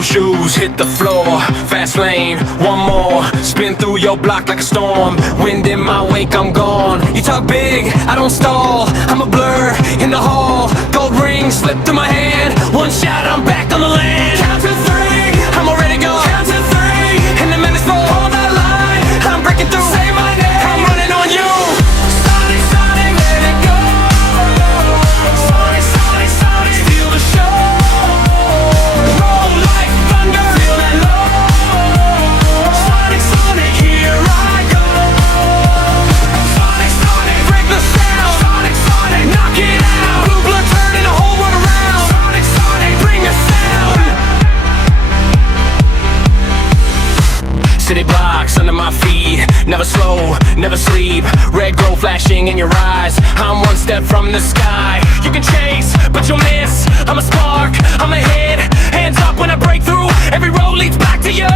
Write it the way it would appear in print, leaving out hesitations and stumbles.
Blue shoes hit the floor, fast lane, one more. Spin through your block like a storm. Wind in my wake, I'm gone. You talk big, I don't stall. I'm a blur in the hall. Gold ring slipped through my hand. One shot, I'm back on the land. Count to three, I'm already gone. Count to three, and the minutes roll. Hold that line, I'm breaking through. Say my name, I'm running on you. Sonic, Sonic, let it go. Sonic, Sonic, Sonic, steal the show. Roll like thunder, feel that low. Sonic, Sonic, here I go. Sonic, Sonic, break the sound. Sonic, Sonic, knock it out. Blue blood turning the whole world around. Sonic, Sonic, bring the sound. City blocks under my feet, never slow, never sleep. Red glow flashing in your eyes. I'm one step from the sky. You can chase, but you'll miss. I'm a spark, I'm a hit. Hands up when I break through. Every road leads back to you.